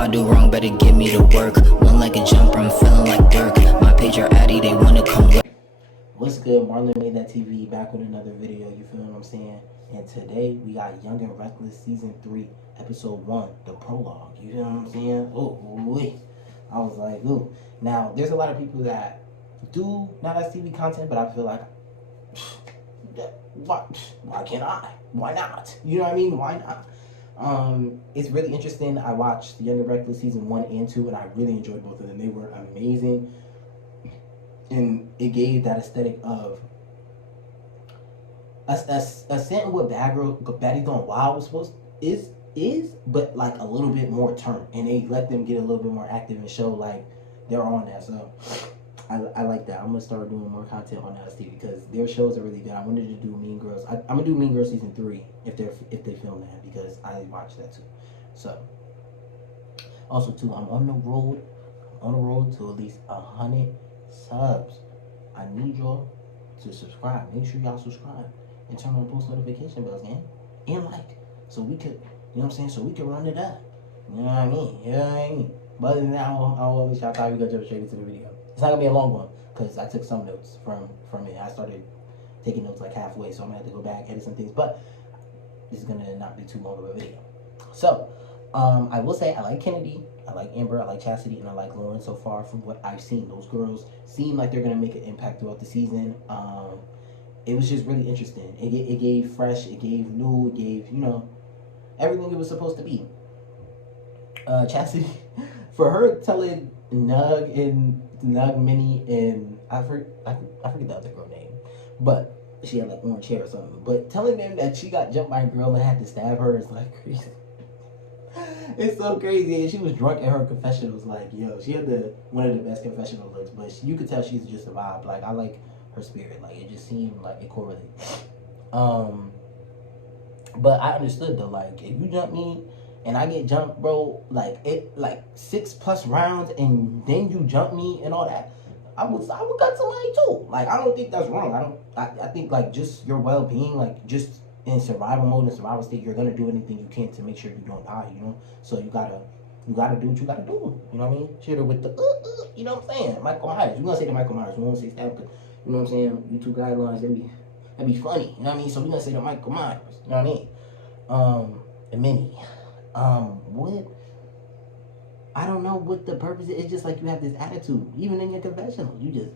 I do wrong, better give me the work. One like a jumper, I'm feeling like Dirk. My page are addy, they wanna come work. What's good? MarlonmadethatTV back with another video, you feel what I'm saying? And today we got Young and Reckless Season 3, Episode 1, the prologue. You feel what I'm saying? Oh, wait. I was like, ooh. Now, there's a lot of people that do not have TV content, but I feel like, why can't I? Why not? You know what I mean? Why not? It's really interesting. I watched Young and Reckless Season 1 and 2, and I really enjoyed both of them. They were amazing. And it gave that aesthetic of a scent what Baddies Gone Wild was supposed is, but like a little bit more turn, and they let them get a little bit more active and show like they're on that. So I like that. I'm gonna start doing more content on STV because their shows are really good. I wanted to do Mean Girls. I'm gonna do Mean Girls Season 3 if they film that because I watched that too. So also too, I'm on the road to at least 100 subs. I need y'all to subscribe. Make sure y'all subscribe and turn on post notification bells, man. And like, so we could, you know what I'm saying? So we can run it up. You know what I mean? You know what I mean? But other than that, I'll always shout out. We gonna jump straight into the video. It's not gonna be a long one because I took some notes from it. I started taking notes like halfway, so I'm gonna have to go back, edit some things. But this is gonna not be too long of a video. So, I will say I like Kennedy, I like Amber, I like Chastity, and I like Lauren so far from what I've seen. Those girls seem like they're gonna make an impact throughout the season. It was just really interesting. It gave fresh, it gave new, it gave, you know, everything it was supposed to be. Chastity, for her telling Nug, Minnie, and I forget the other girl name, but she had like orange hair or something. But telling them that she got jumped by a girl and had to stab her is like crazy. It's so crazy. And she was drunk in her confessionals. Like, yo, she had one of the best confessional looks, but you could tell she's just a vibe. Like, I like her spirit. Like, it just seemed like it correlated. But I understood though. Like, if you jump me and I get jumped, bro, like 6+ rounds, and then you jump me and all that, I would cut somebody too. Like, I don't think that's wrong. I think like just your well-being, like just in survival mode, in survival state, you're gonna do anything you can to make sure you don't die, you know? So you gotta do what you gotta do, you know what I mean? Shit her with the you know what I'm saying? Michael Myers. We're gonna say the Michael Myers, we won't say stab, because you know what I'm saying, YouTube guidelines, that'd be funny, you know what I mean? So we're gonna say the Michael Myers, you know what I mean? The Minnie. What, I don't know what the purpose is. It's just like you have this attitude, even in your confessional. You just,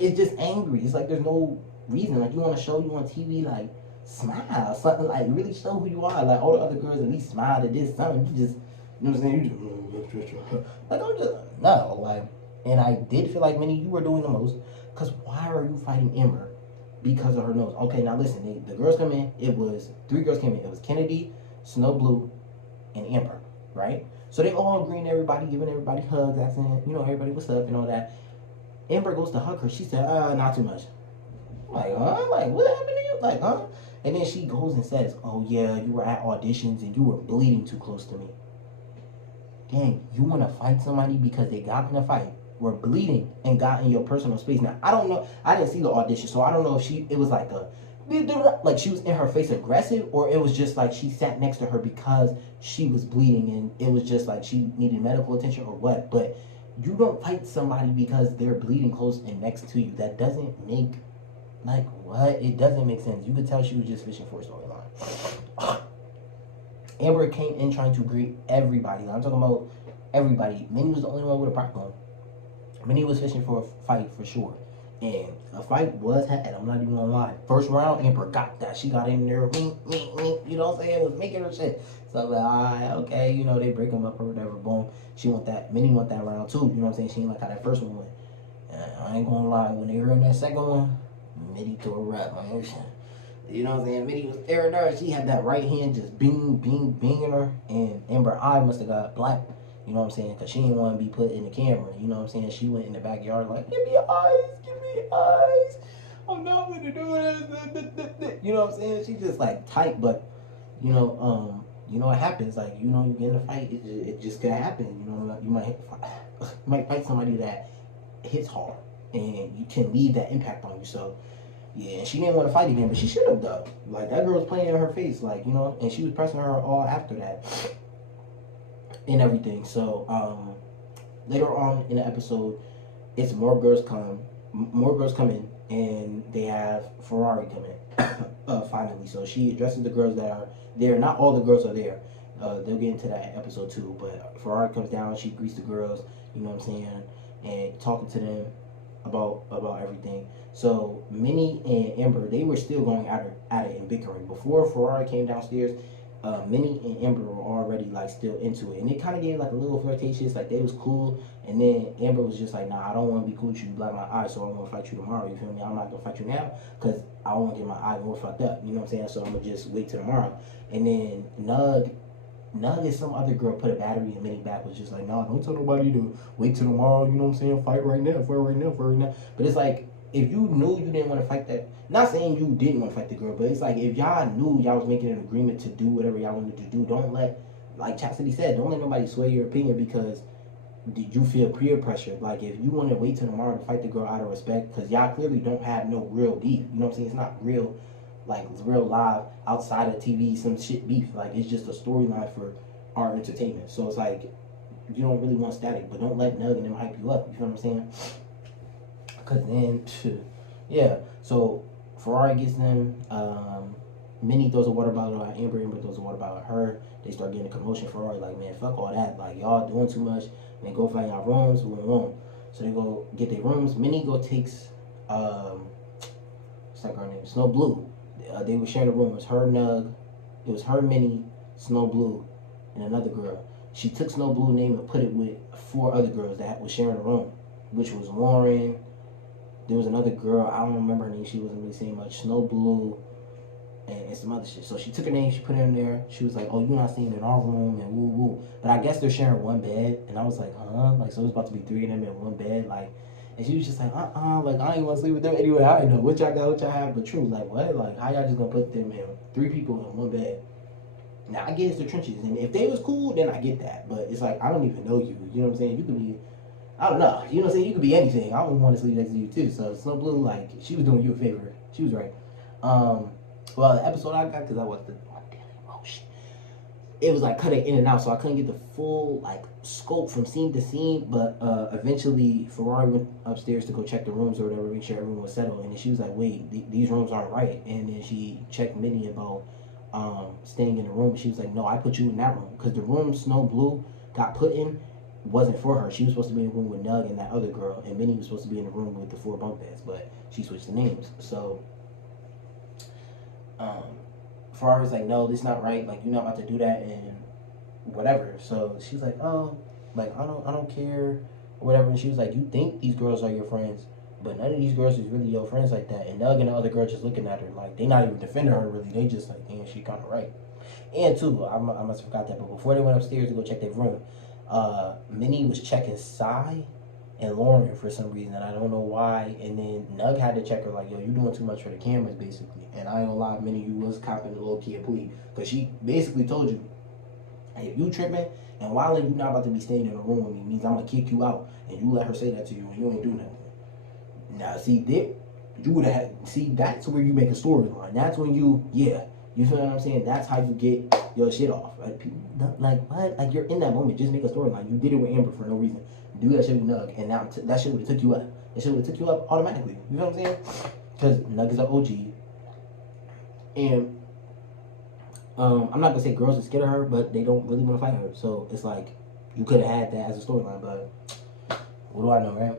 it's just angry. It's like there's no reason. Like, you want to show you on TV, like, smile, something, like really show who you are. Like, all the other girls at least smiled at this, something. You just, you know what I'm saying? You just, like, I'm just, no, like, and I did feel like, Minnie, you were doing the most, because why are you fighting Amber? Because of her nose. Okay, now listen, the girls come in, it was 3 girls came in. It was Kennedy, Snow Blue, and Amber, right? So they all agreeing to everybody, giving everybody hugs, asking, you know, everybody what's up and all that. Amber goes to hug her. She said, not too much. I'm like, huh? Like, what happened to you? Like, huh? And then she goes and says, oh, yeah, you were at auditions and you were bleeding too close to me. Dang, you want to fight somebody because they got in a fight, were bleeding, and got in your personal space. Now, I don't know. I didn't see the audition, so I don't know if it was like like she was in her face aggressive, or it was just like she sat next to her because she was bleeding and it was just like she needed medical attention or what. But you don't fight somebody because they're bleeding close and next to you. That doesn't make, like, what? It doesn't make sense. You could tell she was just fishing for a storyline. Amber came in trying to greet everybody. I'm talking about everybody. Minnie was the only one with a problem. Minnie was fishing for a fight for sure. And a fight was had. I'm not even gonna lie. First round, Amber got that. She got in there, you know what I'm saying? Was making her shit. So I was like, alright, okay, you know, they break them up or whatever. Boom. She want that. Minnie want that round too. You know what I'm saying? She ain't like how that first one went. And I ain't gonna lie. When they heard that second one, Minnie tore her up, man. You know what I'm saying? Minnie was staring at her. She had that right hand just binging her. And Amber eye must have got black. You know what I'm saying? Because she didn't want to be put in the camera. You know what I'm saying? She went in the backyard like, give me your eyes, give me your eyes. I'm not going to do this. You know what I'm saying? She just like tight, but you know what happens. Like, you know, you get in a fight, it just could happen. You know, you might fight somebody that hits hard, and you can leave that impact on you. So yeah, she didn't want to fight again, but she should have though. Like, that girl was playing in her face, like, you know, and she was pressing her all after that. and everything. So later on in the episode, it's more girls come in, and they have Ferrari come in finally. So she addresses the girls that are there. Not all the girls are there. They'll get into that episode too. But Ferrari comes down. She greets the girls. You know what I'm saying, and talking to them about everything. So Minnie and Amber, they were still going at it and bickering before Ferrari came downstairs. Minnie and Amber were already like still into it, and it kind of gave like a little flirtatious, like they was cool. And then Amber was just like, nah, I don't want to be cool with you, black my eye, so I'm gonna fight you tomorrow. You feel me? I'm not gonna fight you now because I don't want to get my eye more fucked up. You know what I'm saying? So I'm gonna just wait till tomorrow. And then Nug and some other girl put a battery in Minnie back, was just like, nah, don't tell nobody to wait till tomorrow. You know what I'm saying? Fight right now, fight right now, fight right now. But it's like, if you knew you didn't want to fight that, not saying you didn't want to fight the girl, but it's like, if y'all knew y'all was making an agreement to do whatever y'all wanted to do, don't let, like Chastity said, don't let nobody sway your opinion because you feel peer pressure. Like, if you want to wait till tomorrow to fight the girl out of respect, because y'all clearly don't have no real beef, you know what I'm saying? It's not real, like, it's real live outside of TV, some shit beef. Like, it's just a storyline for our entertainment. So it's like, you don't really want static, but don't let Nug and them hype you up, you feel what I'm saying? Because then, yeah, so Ferrari gets them, Minnie throws a water bottle at Amber, Amber throws a water bottle at her, they start getting a commotion. Ferrari like, man, fuck all that, like, y'all doing too much, man, go find y'all rooms, boom. So they go get their rooms. Minnie takes, what's that girl name, Snow Blue. They were sharing a room. It was her, Nug, it was her, Minnie, Snow Blue, and another girl. She took Snow Blue's name and put it with 4 other girls that was sharing a room, which was Lauren. There was another girl, I don't remember her name, she wasn't really saying much, Snow Blue, and some other shit. So she took her name, she put it in there, she was like, oh, you're not staying in our room, and woo woo. But I guess they're sharing one bed, and I was like, huh? Like, so it was about to be 3 of them in one bed, like, and she was just like, like, I ain't want to sleep with them anyway, I ain't know what y'all got, what y'all have, but true, like, what? Like, how y'all just gonna put them in 3 people in one bed? Now, I get it's the trenches, and if they was cool, then I get that, but it's like, I don't even know you, you know what I'm saying? You could be, I don't know. You know what I'm saying? You could be anything. I wouldn't want to sleep next to you too. So Snow Blue, like, she was doing you a favor. She was right. Well, the episode I got, because I watched the Daily Motion, it was like cutting in and out, so I couldn't get the full like scope from scene to scene. But eventually, Ferrari went upstairs to go check the rooms or whatever, make sure everyone was settled. And then she was like, "Wait, these rooms aren't right." And then she checked Minnie about staying in the room. She was like, "No, I put you in that room because the room Snow Blue got put in wasn't for her. She was supposed to be in the room with Nug and that other girl, and Minnie was supposed to be in the room with the 4 bunk beds, but she switched the names." So Ferrari was like, no, this not right, like, you're not about to do that and whatever. So she's like, oh, like, I don't care or whatever. And she was like, you think these girls are your friends, but none of these girls is really your friends like that. And Nug and the other girl just looking at her like, they not even defending her really, they just like, damn, she kind of right. And too, I must have forgot that, but before they went upstairs to go check their room, Minnie was checking Sai and Lauren for some reason, and I don't know why. And then Nug had to check her like, yo, you doing too much for the cameras, basically. And I ain't gonna lie, Minnie, you was copping the low-key a plea, because she basically told you, hey, if you tripping and wilding, you not about to be staying in a room with me, means I'm gonna kick you out. And you let her say that to you, and you ain't do nothing. Now, see, you would have had, see, that's where you make a storyline. That's when you feel what I'm saying? That's how you get your shit off. Like, people, like, what? Like, you're in that moment. Just make a storyline. You did it with Amber for no reason. Do that shit with Nug, and now that shit would have took you up. That shit would have took you up automatically. You know what I'm saying? Because Nug is an OG. And I'm not going to say girls are scared of her, but they don't really want to fight her. So, it's like, you could have had that as a storyline, but what do I know, right?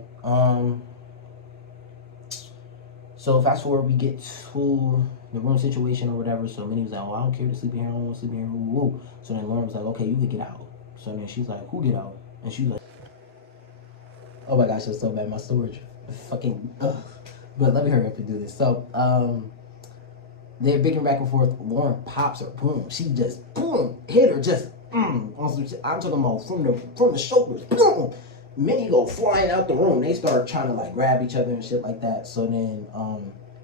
So fast forward, we get to the room situation or whatever. So Minnie was like, oh, I don't care to sleep in here, I don't want to sleep in here, woo woo. So then Lauren was like, okay, you can get out. So then she's like, who get out? And she was like, oh my gosh, it's so bad, my storage. Fucking, ugh. But let me hurry up and do this. So, they're bickering back and forth. Lauren pops her, boom. She just, boom, hit her, just, on some shit. I'm talking about from the shoulders, boom. Minnie go flying out the room. They start trying to like grab each other and shit like that. So then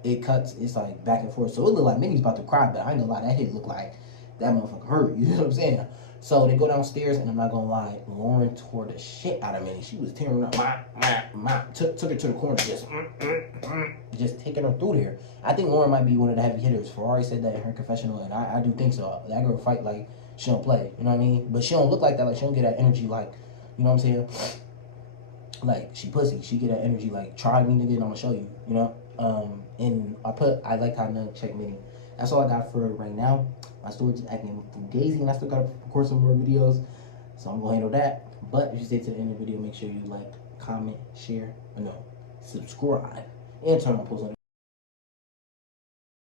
it cuts, it's like back and forth. So it looked like Minnie's about to cry, but I ain't gonna lie, that hit looked like that motherfucker hurt. You know what I'm saying? So they go downstairs, and I'm not gonna lie, Lauren tore the shit out of Minnie. She was tearing her up, took her to the corner, just taking her through there. I think Lauren might be one of the heavy hitters. Ferrari said that in her confessional, and I do think so. That girl fight like she don't play. You know what I mean? But she don't look like that. Like she don't get that energy. Like, you know what I'm saying? Like she pussy. She get that energy. Like try me, nigga, and I'm gonna show you. You know. And I like how nug check mini. That's all I got for right now. My storage is acting fugazi, and I still gotta record some more videos, so I'm gonna handle that. But if you stay to the end of the video, make sure you like, comment, share, subscribe, and turn on post notifications.